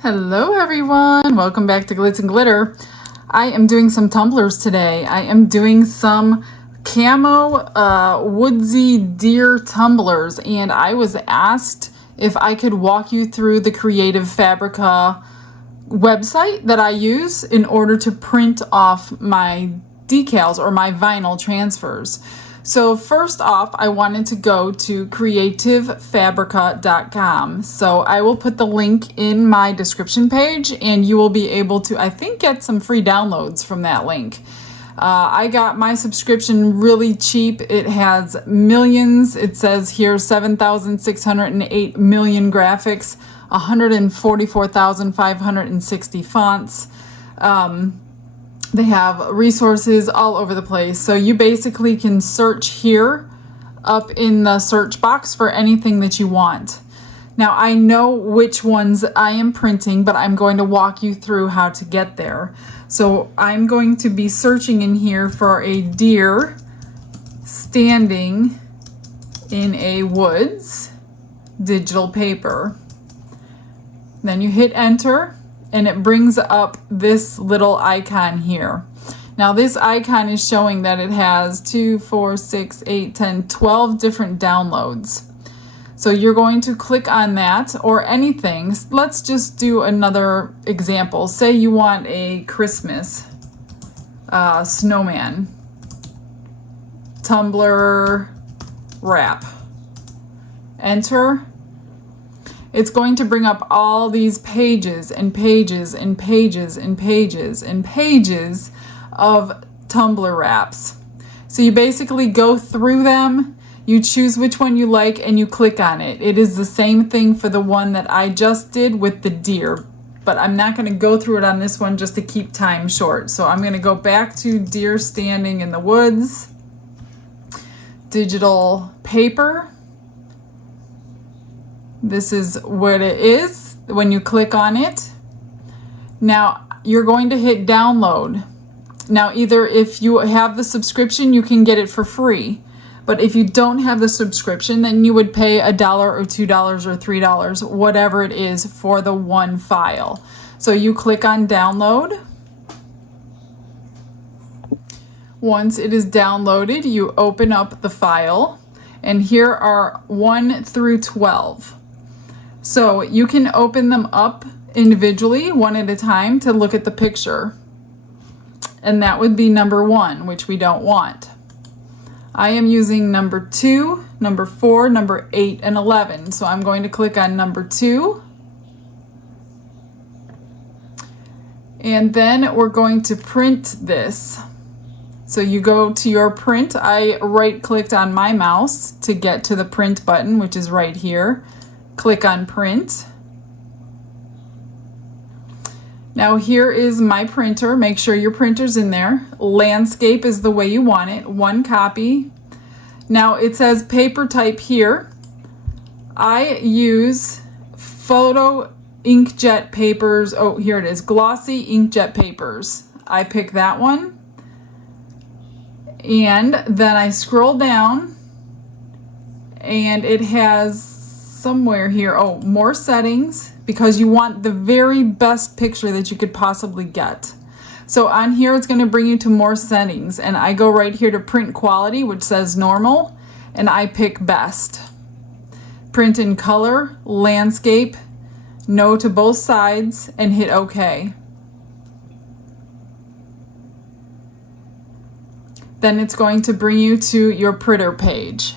Hello everyone, welcome back to Glitz and Glitter. I am doing some tumblers today. I am doing some camo woodsy deer tumblers, and I was asked if I could walk you through the Creative Fabrica website that I use in order to print off my decals or my vinyl transfers. So first off, I wanted to go to creativefabrica.com. So I will put the link in my description page, and you will be able to, I think, get some free downloads from that link. I got my subscription really cheap. It has millions. It says here 7,608 million graphics, 144,560 fonts. They have resources all over the place. So you basically can search here up in the search box for anything that you want. Now I know which ones I am printing, but I'm going to walk you through how to get there. So I'm going to be searching in here for a deer standing in a woods digital paper. Then you hit enter, and it brings up this little icon here. Now this icon is showing that it has 2, 4, 6, 8, 10, 12 different downloads. So you're going to click on that or anything. Let's just do another example. Say you want a Christmas snowman Tumbler wrap. Enter. It's going to bring up all these pages and pages and pages and pages and pages of Tumbler wraps. So you basically go through them, you choose which one you like, and you click on it. It is the same thing for the one that I just did with the deer, but I'm not going to go through it on this one just to keep time short. So I'm going to go back to deer standing in the woods, digital paper. This is what it is when you click on it. Now you're going to hit download. Now either if you have the subscription, you can get it for free. But if you don't have the subscription, then you would pay $1 or $2 or $3, whatever it is, for the one file. So you click on download. Once it is downloaded, you open up the file, and here are 1 through 12. So you can open them up individually, one at a time, to look at the picture. And that would be number 1, which we don't want. I am using number 2, number 4, number 8, and 11. So I'm going to click on number 2. And then we're going to print this. So you go to your print. I right-clicked on my mouse to get to the print button, which is right here. Click on print. Now here is my printer. Make sure your printer's in there. Landscape is the way you want it. 1 copy. Now it says paper type here. I use photo inkjet papers. Oh, here it is. Glossy inkjet papers. I pick that one. And then I scroll down, and it has somewhere here, oh, more settings, because you want the very best picture that you could possibly get. So on here, it's going to bring you to more settings, and I go right here to print quality, which says normal, and I pick best. Print in color, landscape, no to both sides, and hit OK. Then it's going to bring you to your printer page.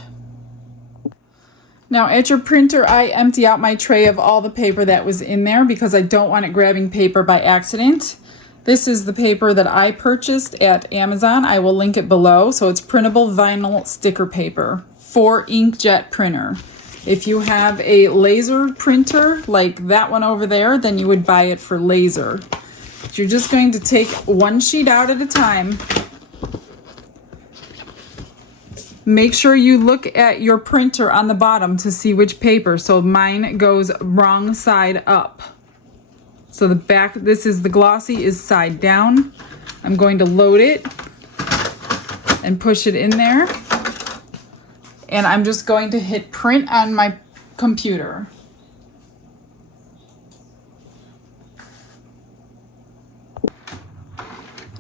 Now at your printer, I empty out my tray of all the paper that was in there because I don't want it grabbing paper by accident. This is the paper that I purchased at Amazon. I will link it below. So it's printable vinyl sticker paper for inkjet printer. If you have a laser printer like that one over there, then you would buy it for laser. You're just going to take one sheet out at a time. Make sure you look at your printer on the bottom to see which paper. So mine goes wrong side up. So the back, this is the glossy, is side down. I'm going to load it and push it in there. And I'm just going to hit print on my computer.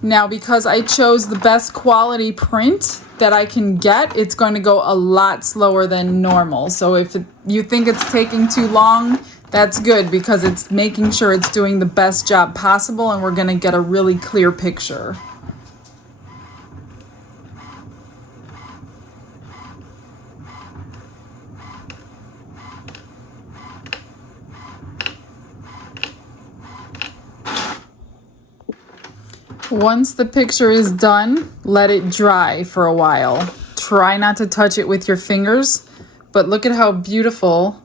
Now, because I chose the best quality print that I can get, it's going to go a lot slower than normal. So if you think it's taking too long, that's good, because it's making sure it's doing the best job possible, and we're going to get a really clear picture. Once the picture is done, let it dry for a while. Try not to touch it with your fingers, but look at how beautiful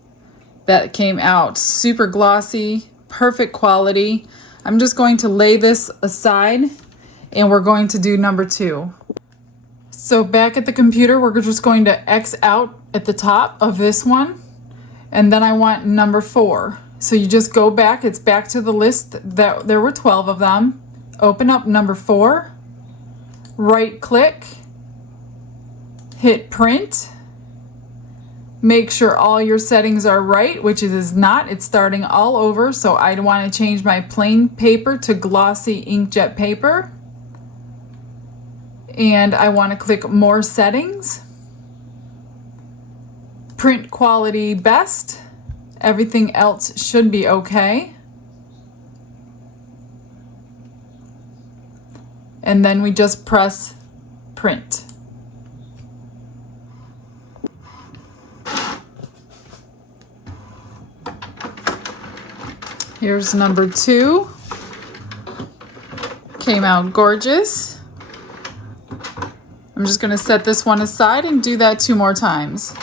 that came out. Super glossy, perfect quality. I'm just going to lay this aside, and we're going to do number 2. So back at the computer, we're just going to X out at the top of this one, and then I want number 4. So you just go back, it's back to the list that there were 12 of them. Open up number 4, right click, hit print, make sure all your settings are right, which it is not, it's starting all over, so I want to change my plain paper to glossy inkjet paper, and I want to click more settings, print quality best, everything else should be okay. And then we just press print. Here's number 2. Came out gorgeous. I'm just going to set this one aside and do that 2 more times.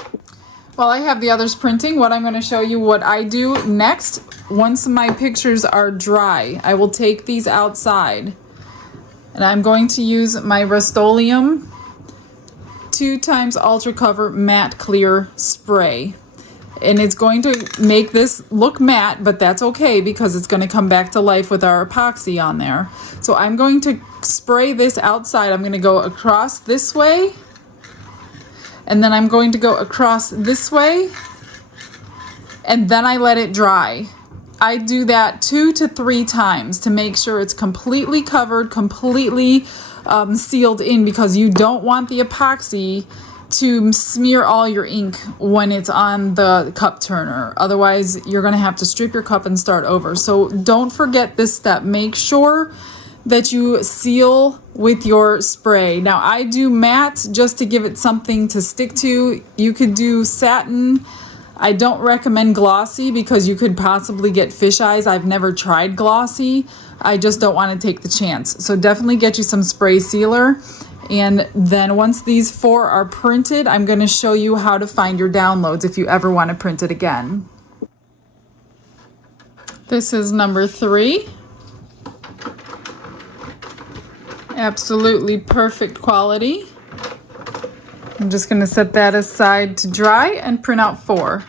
While I have the others printing, what I'm going to show you what I do next. Once my pictures are dry, I will take these outside. And I'm going to use my Rust-Oleum 2x Ultra Cover Matte Clear Spray. And it's going to make this look matte, but that's okay because it's going to come back to life with our epoxy on there. So I'm going to spray this outside. I'm going to go across this way, and then I'm going to go across this way, and then I let it dry. I do that 2 to 3 times to make sure it's completely covered, completely sealed in, because you don't want the epoxy to smear all your ink when it's on the cup turner. Otherwise, you're going to have to strip your cup and start over. So don't forget this step. Make sure that you seal with your spray. Now, I do matte just to give it something to stick to. You could do satin. I don't recommend glossy because you could possibly get fish eyes. I've never tried glossy. I just don't want to take the chance. So definitely get you some spray sealer. And then once these 4 are printed, I'm going to show you how to find your downloads if you ever want to print it again. This is number 3. Absolutely perfect quality. I'm just going to set that aside to dry and print out 4.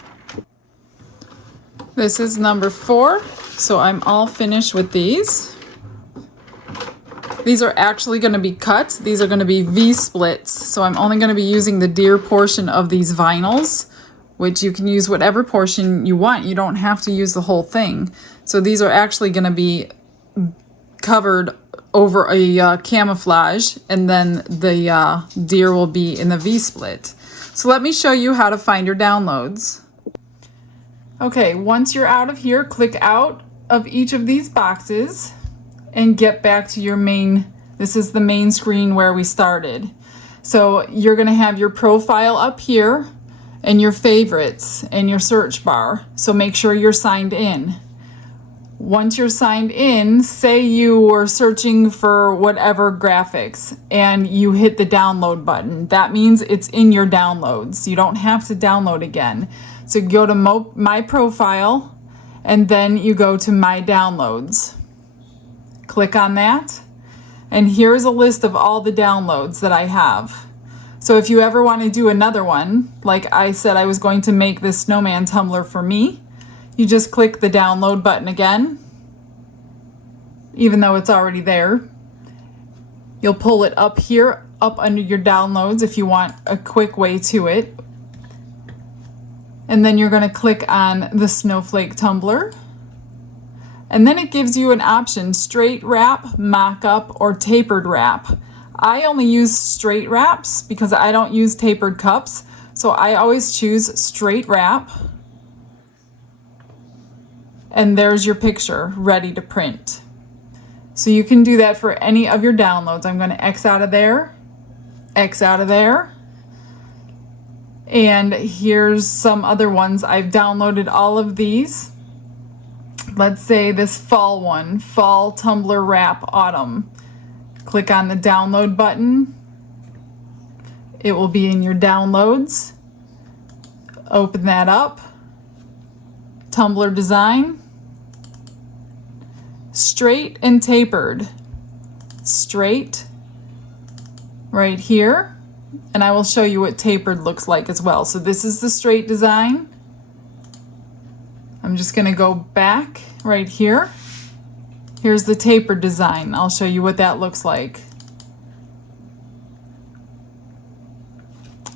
This is number 4, so I'm all finished with these. These are actually going to be cut. These are going to be V-splits, so I'm only going to be using the deer portion of these vinyls, which you can use whatever portion you want. You don't have to use the whole thing. So these are actually going to be covered over a camouflage, and then the deer will be in the V-split. So let me show you how to find your downloads. Okay, once you're out of here, click out of each of these boxes and get back to your main. This is the main screen where we started. So you're going to have your profile up here and your favorites and your search bar. So make sure you're signed in. Once you're signed in, say you were searching for whatever graphics and you hit the download button. That means it's in your downloads. You don't have to download again. So go to my profile, and then you go to my downloads. Click on that, and here's a list of all the downloads that I have. So if you ever want to do another one, like I said I was going to make this snowman tumbler for me, you just click the download button again, even though it's already there. You'll pull it up here, up under your downloads if you want a quick way to it. And then you're going to click on the snowflake tumbler. And then it gives you an option, straight wrap, mock-up, or tapered wrap. I only use straight wraps because I don't use tapered cups. So I always choose straight wrap. And there's your picture ready to print. So you can do that for any of your downloads. I'm going to X out of there, X out of there. And here's some other ones. I've downloaded all of these. Let's say this fall one, Fall Tumbler Wrap Autumn. Click on the download button. It will be in your downloads. Open that up. Tumbler design. Straight and tapered. Straight right here. And I will show you what tapered looks like as well. So this is the straight design. I'm just going to go back right here. Here's the tapered design. I'll show you what that looks like.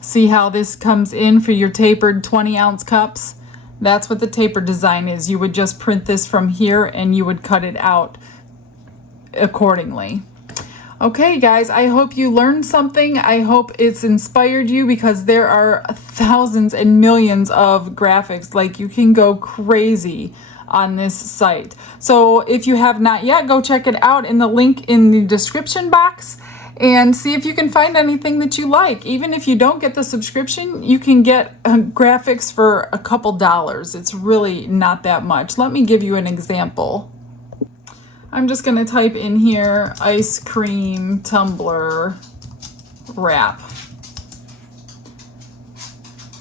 See how this comes in for your tapered 20-ounce cups? That's what the tapered design is. You would just print this from here and you would cut it out accordingly. Okay, guys, I hope you learned something. I hope it's inspired you because there are thousands and millions of graphics. Like, you can go crazy on this site. So if you have not yet, go check it out in the link in the description box and see if you can find anything that you like. Even if you don't get the subscription, you can get graphics for a couple dollars. It's really not that much. Let me give you an example. I'm just going to type in here ice cream tumbler wrap.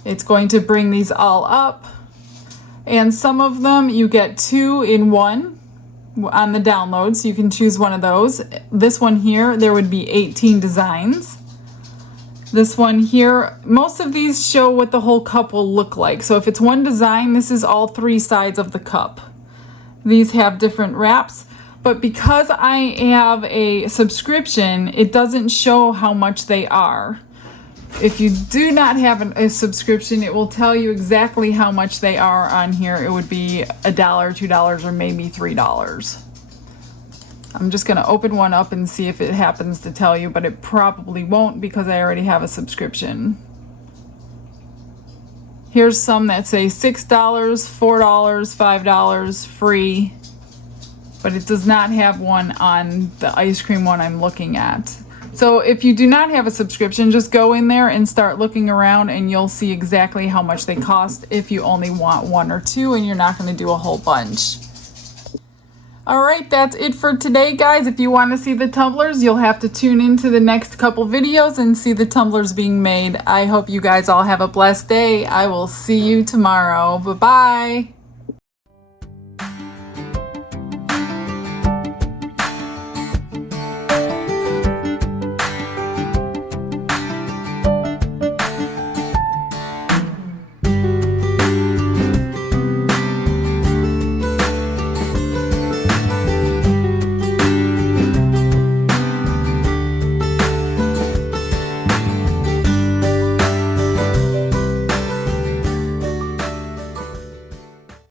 It's going to bring these all up, and some of them you get 2 in 1 on the downloads. You can choose one of those. This one here, there would be 18 designs. This one here, most of these show what the whole cup will look like. So if it's one design, this is all 3 sides of the cup. These have different wraps. But because I have a subscription, it doesn't show how much they are. If you do not have a subscription, it will tell you exactly how much they are on here. It would be $1, $2, or maybe $3. I'm just going to open one up and see if it happens to tell you, but it probably won't because I already have a subscription. Here's some that say $6, $4, $5, free. But it does not have one on the ice cream one I'm looking at. So if you do not have a subscription, just go in there and start looking around and you'll see exactly how much they cost if you only want 1 or 2 and you're not going to do a whole bunch. Alright, that's it for today, guys. If you want to see the tumblers, you'll have to tune into the next couple videos and see the tumblers being made. I hope you guys all have a blessed day. I will see you tomorrow. Bye-bye.